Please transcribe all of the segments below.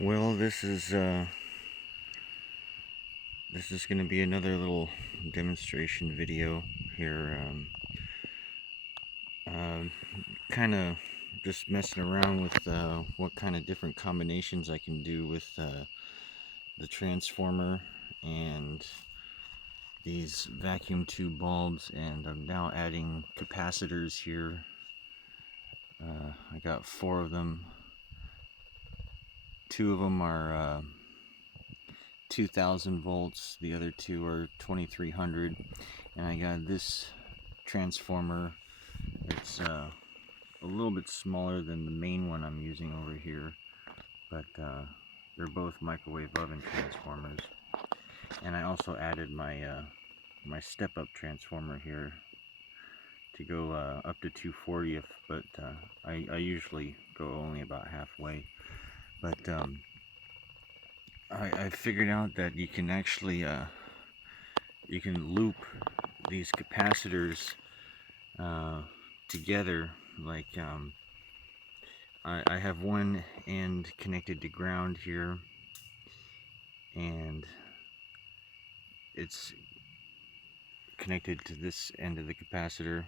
Well, this is going to be another little demonstration video here. Kind of just messing around with what kind of different combinations I can do with the transformer and these vacuum tube bulbs, and I'm now adding capacitors here. I got 4 of them. 2 of them are 2000 volts, the other 2 are 2300, and I got this transformer. It's a little bit smaller than the main one I'm using over here, but they're both microwave oven transformers. And I also added my my step-up transformer here to go up to 240th, but I usually go only about halfway. But I figured out that you can actually you can loop these capacitors together. Like I have one end connected to ground here, and it's connected to this end of the capacitor,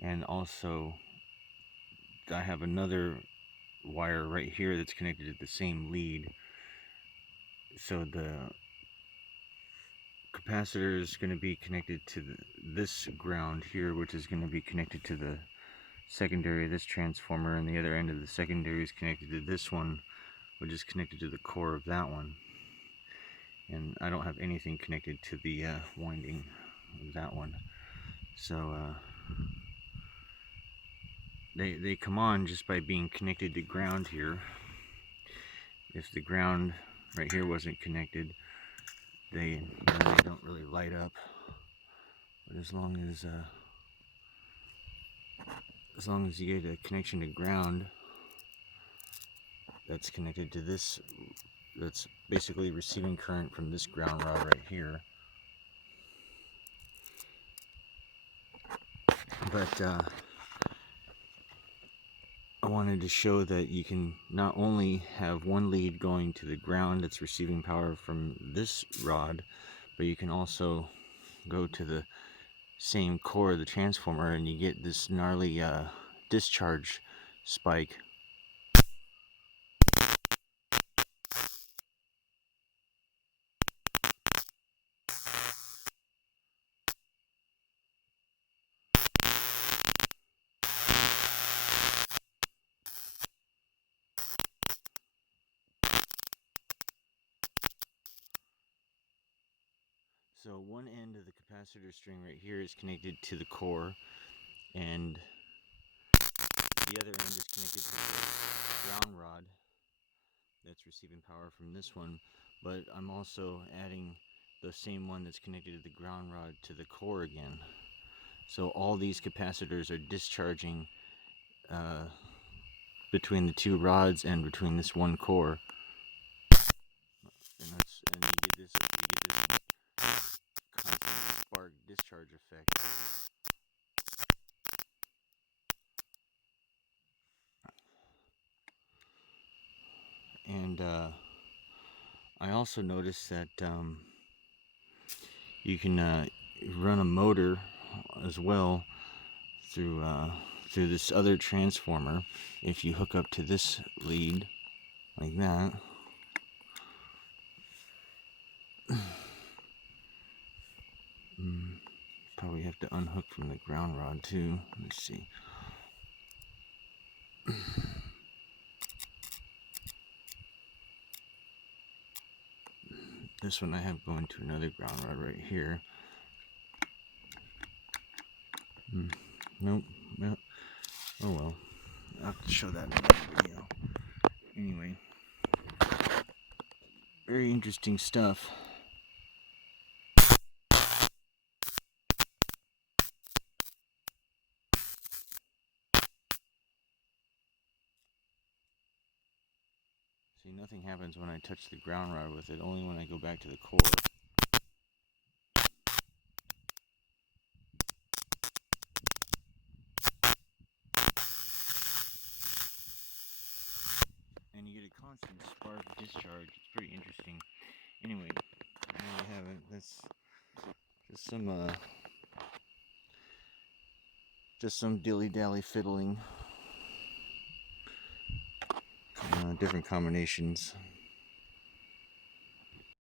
and also I have another wire right here that's connected to the same lead. So the capacitor is going to be connected to this ground here, which is going to be connected to the secondary of this transformer, and the other end of the secondary is connected to this one, which is connected to the core of that one. And I don't have anything connected to the winding of that one. So they come on just by being connected to ground here. If the ground right here wasn't connected, they don't really light up. But as long as you get a connection to ground that's connected to this, that's basically receiving current from this ground rod right here. But I wanted to show that you can not only have one lead going to the ground that's receiving power from this rod, but you can also go to the same core of the transformer and you get this gnarly discharge spike. So one end of the capacitor string right here is connected to the core, and the other end is connected to the ground rod that's receiving power from this one. But I'm also adding the same one that's connected to the ground rod to the core again. So all these capacitors are discharging between the 2 rods and between this one core. And you get this constant spark discharge effect. And I also noticed that you can run a motor as well through this other transformer if you hook up to this lead like that. Probably have to unhook from the ground rod too. Let's see. This one I have going to another ground rod right here. Nope. Well, oh well. I'll have to show that in another video. Anyway, very interesting stuff. See, nothing happens when I touch the ground rod with it, only when I go back to the core. And you get a constant spark discharge. It's pretty interesting. Anyway, there you have it. That's just some dilly-dally fiddling. Different combinations.